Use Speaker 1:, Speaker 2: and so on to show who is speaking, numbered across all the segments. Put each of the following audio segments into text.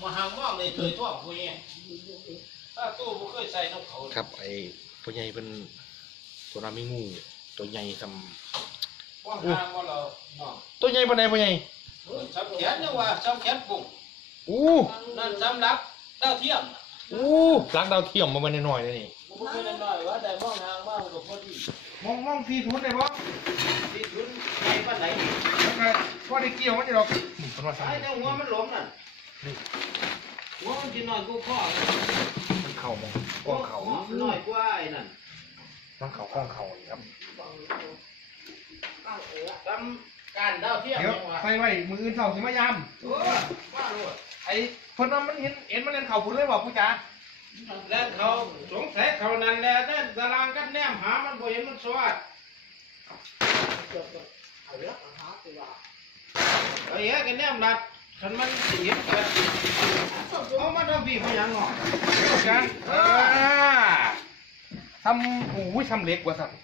Speaker 1: มาหางมองเลยเคยท่วงผู้ใหญ่ถ้าตู้บ่เคยใส่น้ำเขา
Speaker 2: ครับไอ้ผู้ใหญ่เป็นตัวน้ำมีงูตัวใหญ่ทำ
Speaker 1: ว่างทางว่าเราเนาะ
Speaker 2: ตัวใหญ่ปานใดผู้ใหญ่
Speaker 1: ซ้ำแขนเนี่ยว่าซ้ำแขนปุ่งนั่นซ้ำรับดาวเทียม
Speaker 2: รักดาวเทียมมาเป็นน้อยเลยนี่
Speaker 1: บ่เคยน้อยว่าได้มองทางมากก็พอดี
Speaker 2: มอง40ได้บ่
Speaker 1: 40ใหญ่ปานไหน
Speaker 2: แล้วก็พอได้เกี่ยวมันจะดอกนี่คนว่า
Speaker 1: ไอ้เจ้าหัวมันหลงน่ะหัวมันสิน้อยกว่าพ่อ
Speaker 2: มันเข่ามองกล้องเข่า
Speaker 1: น้อยกว่าไอ้นั่น
Speaker 2: มันเข่ากล้องเข่านี่ครับ
Speaker 1: ซ้ำการดาวเทียม
Speaker 2: เดี๋ยวใส่ไว้มืออื่นเข่าสิมายาม
Speaker 1: ว่าโลด
Speaker 2: ไอ้คนนั้นมันเห็นมันเล่นเข่าพุ่นเลยบอกผู้จ๋า
Speaker 1: แล้วเขาสงสัยเขานั่นแหละแต่ตารางกันแนมหามันบ่เห็นมันสวัสดิ์ไอ้เหี้ยกันแนมนัดคันมันเห็นกันเอามาทำพี่พยังงอ
Speaker 2: จ๋าทำโอ้ยทำเล็กกว่าสัตว์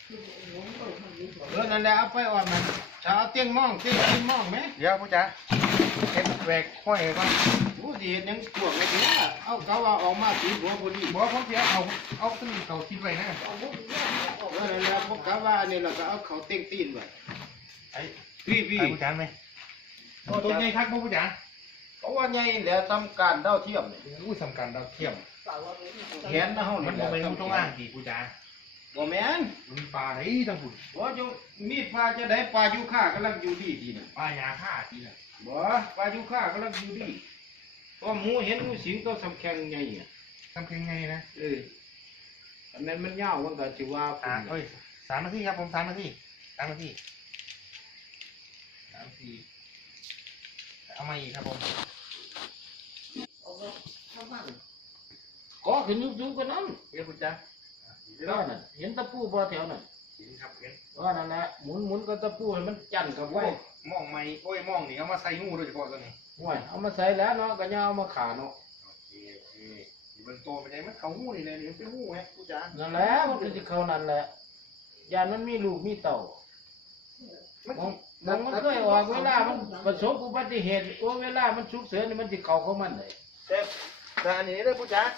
Speaker 1: นั่นแหละเอาไปอ่อนมันจะเอาเตียงมองมองไหม
Speaker 2: เดี๋ยวผู้จ๋าเห็นแหวกห้อยก่อน
Speaker 1: ผู้ดียังกลัวไม่ถึงเอาเขาว่าออกมาสีหัวพอดี
Speaker 2: บอกผมเสียเอาขึ้นเขาคิดไว้นะ
Speaker 1: นั่นแหละพวกเขาว่านี่เราก็เอาเขาเต็งตีนไว้
Speaker 2: ไอ้
Speaker 1: พี่
Speaker 2: ผู้จ๋าไหมตัวใหญ่คักผู้จ๋า
Speaker 1: เพราะว่าใหญ่แล้วทำการดาวเทียมเนี่ย
Speaker 2: ทำการดาวเทียม
Speaker 1: แขนนะเฮา
Speaker 2: มันบ่เป็นต้องอ้างกี่ผู้จ๋า
Speaker 1: บ่แม่น
Speaker 2: มันปลาไหนทั้งพุ่น
Speaker 1: บ่อยู่มีปลาจะได้ปลายูค่ากำลังอยู่ดีทีน่ะ
Speaker 2: ปลายาฆ่าทีน่ะ
Speaker 1: บ่ปลายูค่ากำลังอยู่ดีพอหมูเห็นหมูสิงตัวสำแข็งใหญ่อ่ะ
Speaker 2: สำแข็งไงนะ
Speaker 1: อันนั้นมันยาวมันก็สิว่า
Speaker 2: 3 นาทีครับผม3 นาทีเอามาอีกครับผม
Speaker 1: ก็ขึ้นยุบๆกันนั้น
Speaker 2: เดี๋ยวคุณจ๊ะ
Speaker 1: เห็นตะปูบ่แถวนั้น
Speaker 2: เห็นครับเห็น
Speaker 1: ว่านั่นแหละหมุนก็ตะปูให้มันจั่นกับไว้
Speaker 2: มองไม่มองนี่เอามาใส่งูโดยเฉพาะตัวนี้
Speaker 1: เอามาใส่แล้วเนาะก็ย่าเอามาขาเนาะ
Speaker 2: โอเคมันโตไปไหนมันเขางูนี่เลยนี่มันเป็นงูไงคุณจ๊ะ
Speaker 1: นั่นแหละมันคือสิเขานั่นแหละยานมันมีลูกมีเต่ามันเคยออกเวลามันประสบอุบัติเหตุเวลามันฉุกเฉินนี่มันสิเข้าของมันเลย
Speaker 2: แต่อันนี้เลยคุณจ๊ะ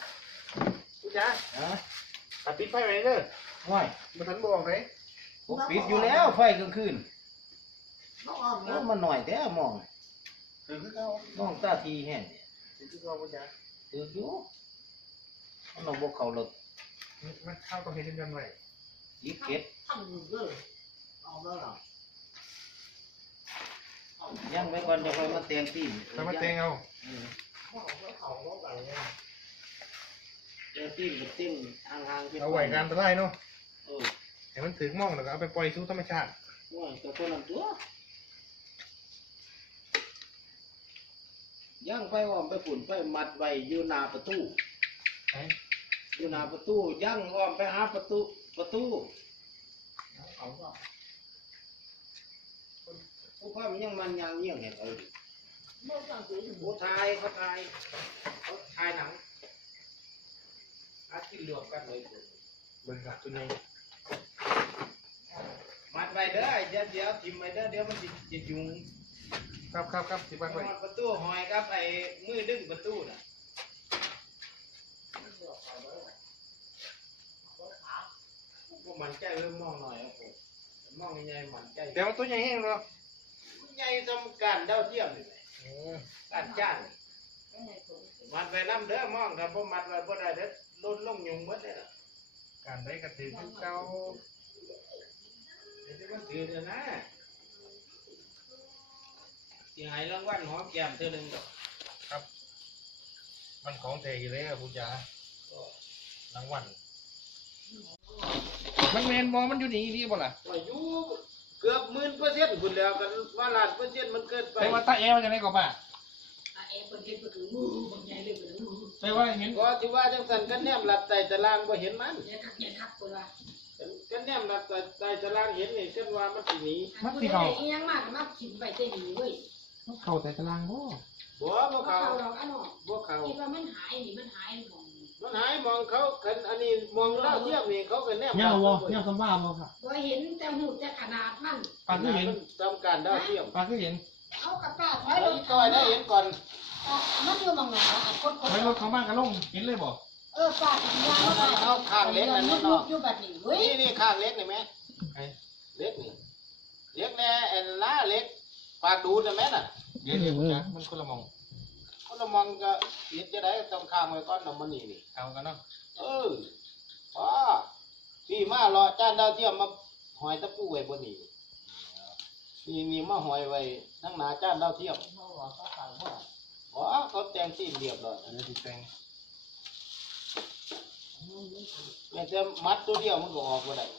Speaker 2: ปิดไฟไว้เลย
Speaker 1: ไม่
Speaker 2: มันทันบอกเลย
Speaker 1: ปิดอยู่แล้วไฟกลางคืนมันหน่อยแต่มองตาทีแห้ง
Speaker 2: คุณจ๊ะ
Speaker 1: อยู่มันบกเขาหลด
Speaker 2: มันเข้าต้องเห็นกันไว้
Speaker 1: ยิบเก็ดยังไม่ก่อนจะคอยมาเตียงตี
Speaker 2: มาเตียงเอา
Speaker 1: ติ้งห่าง
Speaker 2: เอาไว้การตะไลเนาะให้มันถึงมองแล้วก็เอาไปปล่อยสู่ธรรมชาติ
Speaker 1: ว่าตัวคนนั้นตัวย่างไปอ้อมไปฝุ่นไปมัดไว้อยู่หน้าประตูย่างอ้อมไปหาประตูผู้พ่อมันยังมันยางเงี้ยงเห็นผู้ทายเขาทายหนังกินรวมกันเลย
Speaker 2: เบิ่งครับตัวนี้
Speaker 1: มัดไว้เด้อเดี๋ยวทิมไว้เด้อเดี๋ยวมันจะยุง
Speaker 2: ครับสิบ้านไว้
Speaker 1: ประตูหอยครับไอ้มือดึงประตูน่ะพวกมันใจเริ่มมองหน่อยครับผมมองใหญ่ๆมันใจ
Speaker 2: แต่ว่าตัวใหญ่แห้งเนาะ
Speaker 1: ใหญ่ทำการดาวเทียมเลยการจ้างมัดไว้น้ำเด้อมองครับเพราะมัดไว้บ่ได้เด้อล้นลงยุงหมดเลยล่ะ
Speaker 2: การได้กระตือรือเจ้า
Speaker 1: เดี๋ยวมันถือเด้อนะที่ให้รางวัลหอมแก้มเท่านึง
Speaker 2: ครับมันของแท้อยู่แล้วคุณจ๋ารางวัลมันแมนบอมันอยู่นี่ดีบ่ล่ะ
Speaker 1: อยู่เกือบ10,000%คุณแล้วกันว่าล้านเปอร์เซ็นต์มันเกินไป
Speaker 2: แต่ว่าตาแอลจะได้ก็ป่ะแต่ว่าเห็น
Speaker 1: ก็ที่ว่าจังสันกันแนมหลับใต้ตารางบ่เห็นมันกันแนมหลับใต้ตารางเห็นนี่เช่นว่ามันสิหนี
Speaker 3: มันสิเขายังมากมันขินไปเต็มเว้ย
Speaker 2: มันเข้าแต่ตารางบ่
Speaker 1: เขา
Speaker 3: ดอกอันนเขาคิดว่ามันหายนี่มันหาย
Speaker 1: มองเขาอันนี้มองเล่าเทียบนี่เขากันแนม
Speaker 2: เงาวะเงาสมว่าบ่ค่ะ
Speaker 3: บ่เห็นแต่หูแต่ขนาดมัน
Speaker 2: ปลาคือเห็น
Speaker 1: ทำการดาวเทียม
Speaker 2: ปลาคือเห็น
Speaker 3: เอากระป๋าถ
Speaker 1: อยลงต่อยได้เห็นก่อน
Speaker 3: มันอยู่บางไหนกด
Speaker 2: ไปรถเข้าบ้านกันลงเห็นเลยบ่
Speaker 3: ป้าถึงว่า
Speaker 1: เอาข้างเล็กนั่น
Speaker 3: ลุ
Speaker 1: เนาะ
Speaker 3: กอยู่แบบนี้เว้ย
Speaker 1: นี่ข้างเล็กนี่ไหมเล็กนี่เล็กแน่ไอ้ล้าเล็กปากดูดนะแม่น่ะ
Speaker 2: เดี๋ยวจ้ะมันคนละมอง
Speaker 1: คนละมองก็ยึดจะได้ต้องข้างไว้ก้อนน้ำมันนี่นี่
Speaker 2: เอากันเนาะ
Speaker 1: พ่อพี่มารอจานดาวเทียมมาหอยตะปูไว้บนนี้นี่มาหอยไว้ทั้งหนาจานดาวเทียมเขาแต่งสีเรียบร้อย
Speaker 2: เดี๋ยวติดแต่ง
Speaker 1: แม้แต่มัดตัวเดียวมันก็ออกมาได้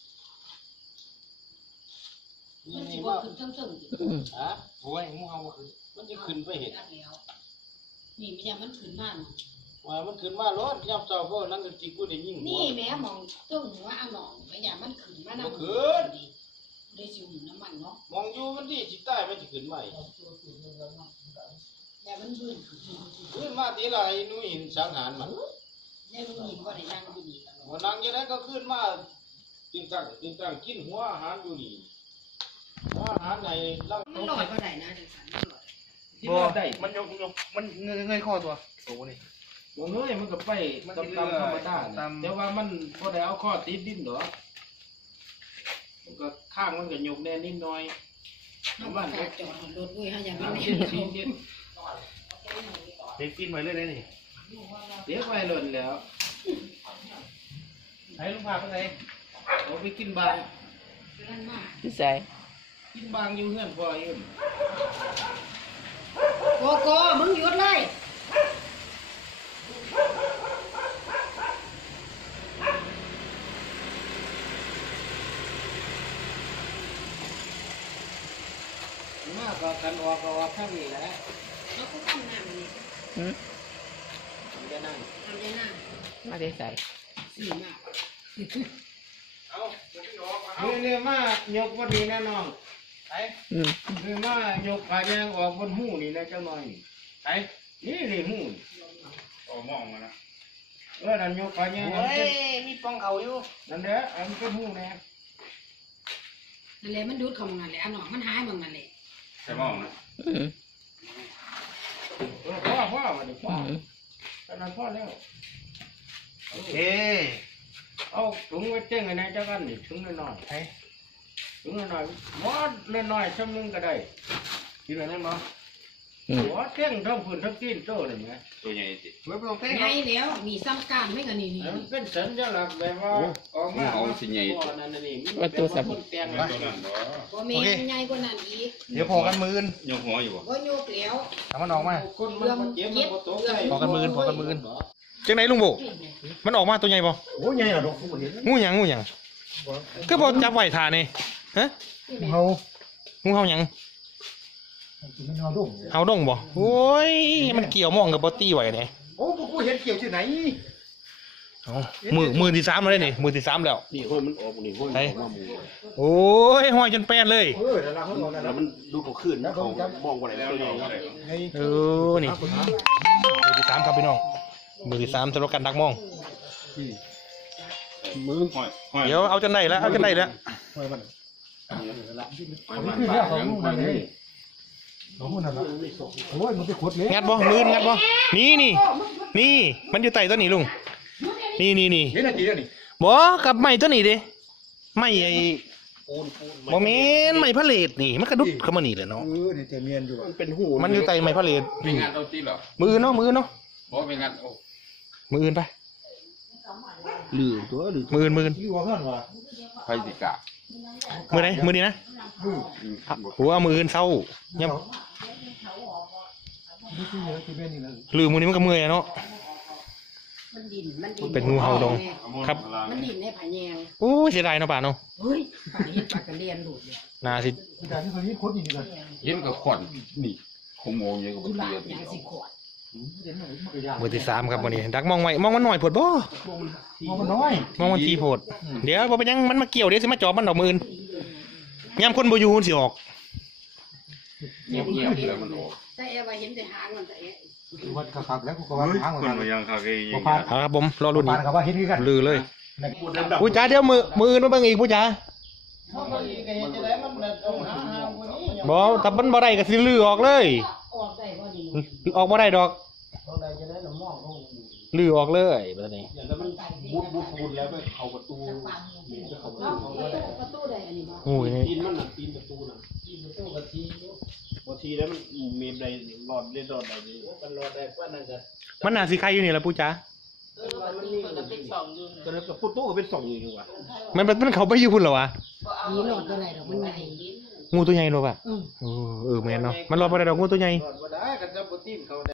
Speaker 3: มันสิ
Speaker 1: นี่
Speaker 3: บ่
Speaker 1: มา
Speaker 3: ขึ้นเชิง
Speaker 1: ฮะ
Speaker 2: โอ้ยงูเห่าบ่คือ
Speaker 1: มันจะขึ้นไปเห็น
Speaker 3: นี่มันยังมันขึ้นมา
Speaker 1: ว่ามันขึ้นมารถย่ำเจ้าพวกนั้นก็จิกูได้ยิ่ง
Speaker 3: นี่แม่มองตึ้งว่าอ่ะน้องแม่อย่ามันขึ้นมานำได้สิหุ่นน้ำมันเนาะ
Speaker 1: มองอยู่มันที่จิตใต้มันจะขึ้นใหม่
Speaker 3: แต่มันยืนขึ้น
Speaker 1: ขึ้นมาทีไรนู่นหินสังหารมัน
Speaker 3: ได้รู้นี่ว่าได้ยังอยู่นี่ตลอด
Speaker 1: วันนั้นยังไงก็ขึ้นมาตึงตั้งกินหัวอาหารอยู่นี่หัวอาหารในร่าง
Speaker 3: มันลอยก็ได้นะจังซั่นมันลอย
Speaker 1: ที่ว่าได้
Speaker 2: มันยกมันเงยคอตัวโอ้นี่
Speaker 1: บ่เงยมันก็ไปตามธรรมดาแต่ว่ามันพอได้เอาข้อติดดินดอกมันก็ข้างมันก็ยกแน่นิดหน่อย
Speaker 3: น้องกาจอดรถด้วยฮะอย่ามัน
Speaker 1: ชิ้นชิ้นชิ้น
Speaker 2: เด็กกินไว้เลยนี่
Speaker 1: เดี๋ยวไปหล่นแล้ว
Speaker 2: ให้ลุงพาไปไหน
Speaker 1: เอาไปกินบาง
Speaker 3: นั่นมาก
Speaker 4: ที่ใส่
Speaker 1: กินบางอยู่เฮือนพ่ออยู่
Speaker 3: โกโก้มึงหยุดเลย
Speaker 1: มาก็กันออกก็ออกข้างนี้แหละ
Speaker 3: แล้วก็ทำงานนี่
Speaker 1: ผมจะนั่ง
Speaker 3: ทำยังไง
Speaker 4: มาได้ใส่
Speaker 3: สี่มาก
Speaker 1: เอาเนี่ยมายกวันนี้นะน้องไป เนี่ยมายกขาแยงออกบนหูนี่นะเจ้าหน่อยไปนี่หู
Speaker 2: โอ้มองมานะ
Speaker 1: นั่นยกขาแยง
Speaker 2: เฮ้ยมีปองเขาอยู่
Speaker 1: นั่นเด้ออันเป็นหูแน่
Speaker 3: นั่นแหละมันดูดเข้ามานั่นแหละอ่ะน้องมันหายมันนั่นแหละ
Speaker 2: ใช่มองนะ
Speaker 1: พ่อวันนี้พ่อตอนนั้นพ่อแล้ว
Speaker 2: โอเค
Speaker 1: เอาถุงไว้เจ้งไว้ในเจ้ากันนี่ถุงน้อยๆให้ถุงน้อยๆมอดน้อยๆชั่วนึงก็ได้
Speaker 2: กินอะไรได้มั้ง
Speaker 1: หัวเจ้งทั้งพื้นทั้งตีนโตเลยไหม
Speaker 2: ตัวใหญ่จิไม่เป็นไร
Speaker 3: ไงแล้วมีซ้ำการไม่กันนี่นี่
Speaker 1: มันเป็นสัญลักษณ์แบบว่าออกมานั่นนี่มันเป็นคนแต่ง
Speaker 2: ตัวนั้นบ่
Speaker 3: บ่แม่นใหญ่กว่านั้นอีก
Speaker 2: เดี๋ยวพอกันมือนยกหัวอยู่บ่
Speaker 3: บ่โยกแล้ว
Speaker 2: ทำมันออกมา
Speaker 1: คนมันเจ็บมันก็ตกใจ
Speaker 2: พอกันมือจังไหนลุงโบมันออกมาตัวใหญ่ป่ะ
Speaker 1: โอ้ยใหญ่อะดอกผมเห็น
Speaker 2: งูหยังก็พอจับไหวทานี่ฮะ
Speaker 1: เฮา
Speaker 2: งูเห่าหยัง
Speaker 1: มันเฮาดุ้ง
Speaker 2: เห่าดงบ่โอ้ยมันเกี่ยวมองกับบอตี้ไหวเนี่ย
Speaker 1: โอ้กูเห็นเกี่ยวที่ไหน
Speaker 2: มือที่สามแล้วนี่มือที่สามแล้ว
Speaker 1: นี่ห้อยมันออกนี่ห้อยออกมาหมู่
Speaker 2: โอ้ยห้อยจนแป้นเลย
Speaker 1: แต่ละห้อยแล้วมันดูเขาขึ้นนะเขามองว่าอะไรตัวใหญ่
Speaker 2: เออนี่มือที่สามครับพี่น้องมือที่สามสำหรับการดักมอง
Speaker 1: มือ
Speaker 2: เดี๋ยวเอาจนได้แล้วเอาจนได้แล้ว
Speaker 1: ห้อยมัน
Speaker 5: นี่ของลูกนั่นเลยของลูกนั่นละโอ้ยมันไปขุดเลย
Speaker 2: งัดบ่มืองัดบ่นี่มันอยู่ใต้ต้นนี้ลุงนี่
Speaker 5: เห็นอะไรนี่
Speaker 2: บ่กับไม้ต้นนี้ดิไม้ไอ้บ่แม่นไม้พะเลดนี่มันกระดุดเข้ามานี่แหละเนาะ
Speaker 5: นี่เจเมียนอยู่
Speaker 1: มันเป็นหู
Speaker 2: มันอยู่ใต้ไม้พะเลด
Speaker 6: มีงานเอาตีเหรอ
Speaker 2: มือเนาะ
Speaker 6: บอกมีงานโอ้
Speaker 2: มืออื่นไป
Speaker 1: ลืมตัวลืม
Speaker 2: มืออื่น
Speaker 5: อยู่ว่าเพื่อนวะ
Speaker 6: ไฟติกะ
Speaker 2: มือไหนมือนี้นะหัวมืออื่นเศร้าย่ำ
Speaker 5: นี่คือเจเมียนนี่นะ
Speaker 2: ลืมมือนี้มันก็เมื่อยอะเนาะ
Speaker 3: มันดินมันดิน
Speaker 2: เป็นงูเห่าดง ครับ
Speaker 3: มันดินในผาแยง
Speaker 2: โอ้ยเสียดายเนาะป่าเนาะ
Speaker 3: เฮ้ยป่าเฮ็ดปากกระเรียนดูดเลย
Speaker 2: น่าสิ
Speaker 5: ที่การที่เขาเรียกขุดนี่กัน
Speaker 6: เห็นกับขวัญนี่คงโมงเยอะกับ
Speaker 3: กุหลา
Speaker 6: เตีย
Speaker 3: บอย่างสิขวด
Speaker 2: มือที่สามครับวันนี้ดักมองไว้มองมันหน่อยโพดบ่
Speaker 5: มันน้อย
Speaker 2: มองมันทีโพดเดี๋ยวบ่เป็นหยังมันมาเกี่ยวเดี๋ยวสิมาจอบมันดอกมืออื่นย่ำคนบ่อยู่มันสิออก
Speaker 6: เงียบแล้วมันออก
Speaker 3: แต่เอว่าเห็นแต่หางมันแต่เอ
Speaker 5: วัดคักแล้วกูก็ว่าทางมัน
Speaker 6: ยังค่ะก็ยัง
Speaker 5: พา
Speaker 2: เอาครับผมรอรุ่น
Speaker 5: พา
Speaker 2: นี้
Speaker 5: กับว่าเห็นกัน
Speaker 2: ลือเลยผู้จ๋าเดี๋ยวมืออื่นมาเบิ่งอีกผู้จ๋า
Speaker 1: มันจะได้มันต้องหาคนนี้
Speaker 2: บ่ถ้ามันบ่ได้ก็สิลือออกเลย
Speaker 3: ออกได้บ่ดี
Speaker 2: ออกบ่ได้ดอก
Speaker 1: ตอนใดจะได้เรามองลง
Speaker 2: ลื้อออกเลยบัดนี้
Speaker 1: อย่างนั้นมันบุดแล้วไปเข้าประตูจะเข้าประ
Speaker 3: เนาะ
Speaker 1: ตู
Speaker 3: ประตูใดอันนี้บ่
Speaker 2: โอ้ยนี่
Speaker 1: ตีนมันน่ะตีนประตูน่ะตีนประตูกะทีอยู่บ่ทีแล้วมันมีใดหลอดได้หลอดใดดีมันหลอดได้กว่านั้นก็
Speaker 2: มันน่าสิใครอยู่นี่ล่ะปู่จ๋า
Speaker 3: มันมีมันเป็นสองอยู่
Speaker 1: ก็เลยประตูก็เป็น2อยู่ว่ะ
Speaker 2: มันเข้าไปอยู่พุ่นเหรอวะ
Speaker 3: มีหลอดบ่ได้ดอกมันใหญ่
Speaker 2: งูตัวใหญ่โลป่ะ
Speaker 3: อืม
Speaker 2: แม่นเนาะมันรอดบ่ได้ดอกงูตัวใหญ่
Speaker 1: หลอดบ่ได้ก็จะบ่ตีนเขา